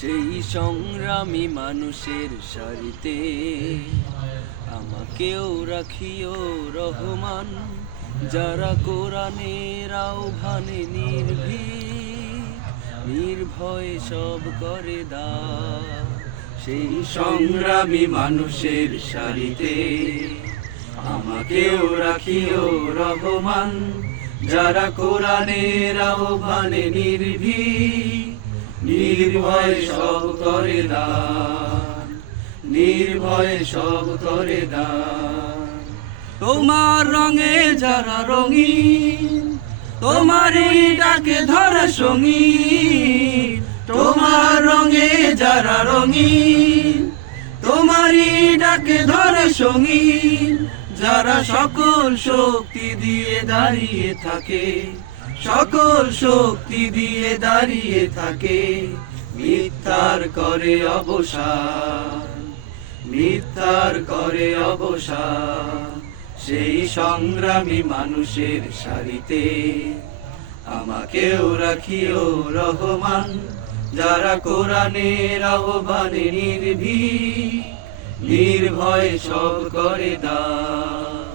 সেই সংগ্রামী মানুষের সারিতে আমাকেও রাখিও রহমান, যারা কোরআনের আহ্বানে নির্ভয়ে সব করে দান। সেই সংগ্রামী মানুষের সারিতে আমাকেও রাখিও রহমান, যারা কোরআনের আহ্বানে নির্ভয়ে সব করে দান, নির্ভয়ে সব করে দান। তোমার রঙে যারা রঙিন, তোমারই ডাকে ধরা সঙ্গীন। তোমার রঙে যারা রঙিন, তোমারই ডাকে ধরা সঙ্গীন। যারা সকল শক্তি দিয়ে দাঁড়িয়ে থাকে, সকল শক্তি দিয়ে দাঁড়িয়ে থাকে, মিথ্যার করে অবসান, মিথ্যার করে অবসান। সেই সংগ্রামী মানুষের সারিতে আমাকেও রাখিও রহমান, যারা কোরআনের আহ্বানে নির্ভয়ে সব করে দান,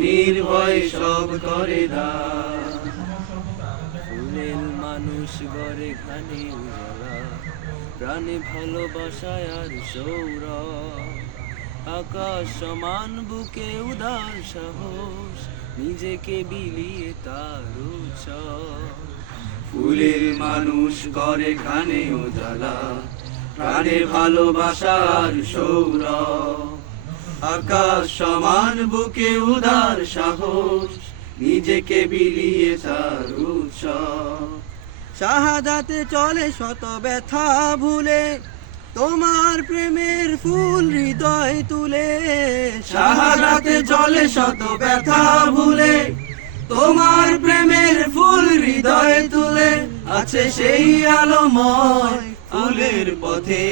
নির্ভয়ে সব করে দান। ফুলের মানুষ গড়ে ঘানে উজালা, প্রাণে ভালোবাসায় আর সৌরভ। আকাশ সমান বুকে উদার সাহস, নিজেকে বিলিয়ে তার উৎসব। ফুলের মানুষ করে ঘানে উজালা, প্রাণে ভালোবাসার সৌরভ। আকাশ সমান বুকে উদার সাহস, নিজেকে বিলিয়ে তার উৎসব। শাহাদাতে চলে শত ব্যথা ভুলে, তোমার প্রেমের ফুল হৃদয় তুলে। শাহাদাতে চলে শত ব্যথা ভুলে, তোমার প্রেমের ফুল হৃদয় তুলে। আছে সেই আলোময় ফুলের পথে,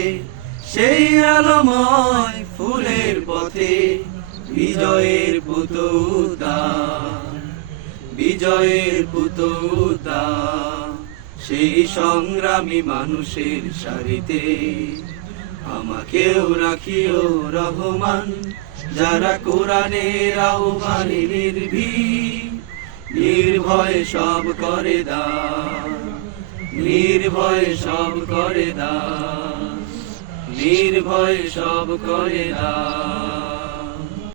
সেই আলোময় ফুলের পথে, বিজয়ের পুতৌদান, বিজয়ের পুতৌদান। সেই সংগ্রামী মানুষের সারিতে আমাকেও রাখিও রহমান, যারা কোরআনের আহ্বানে নির্ভয়ে সব করে দান, নির্ভয়ে সব করে দান, নির্ভয়ে সব করে দান।